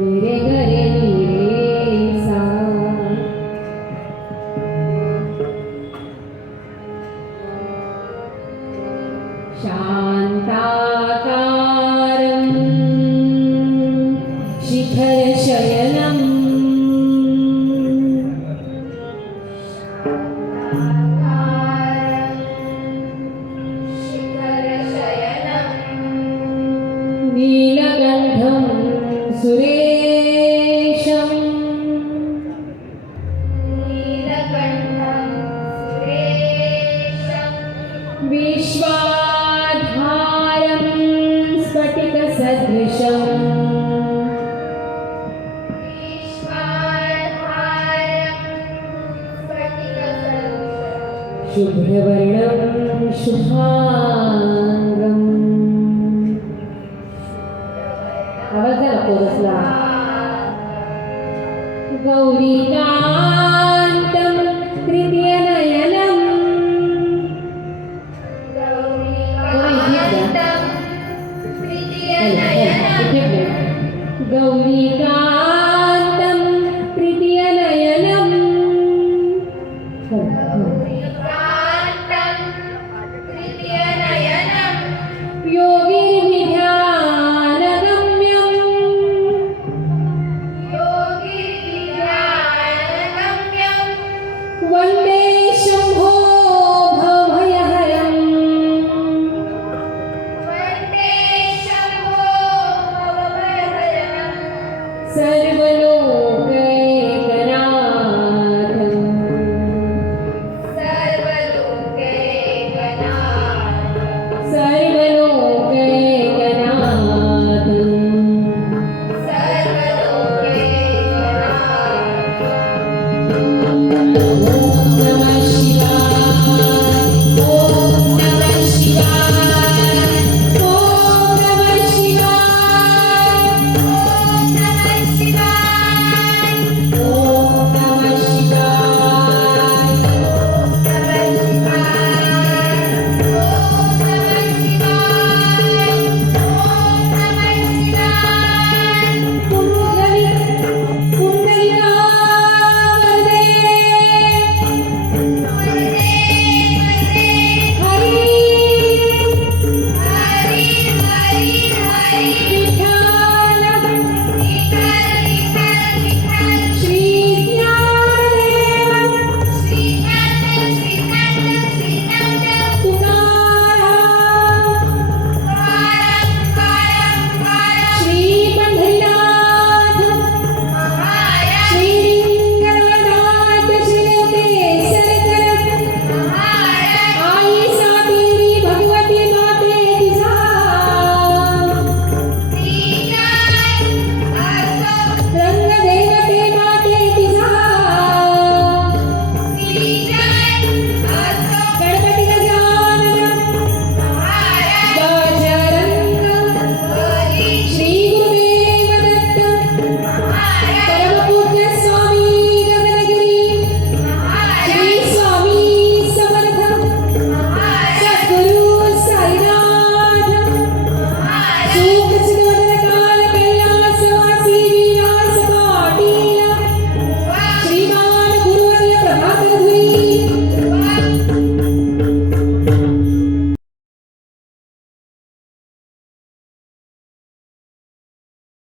शान्ताकारम् शिखर ശുഭ്രവർണം ശുഭാംഗം आवाज द्या ना कोरसला गौरीकांतं तृतीयनयनं गौरीकांतं तृतीयनयनं गौरीकांतं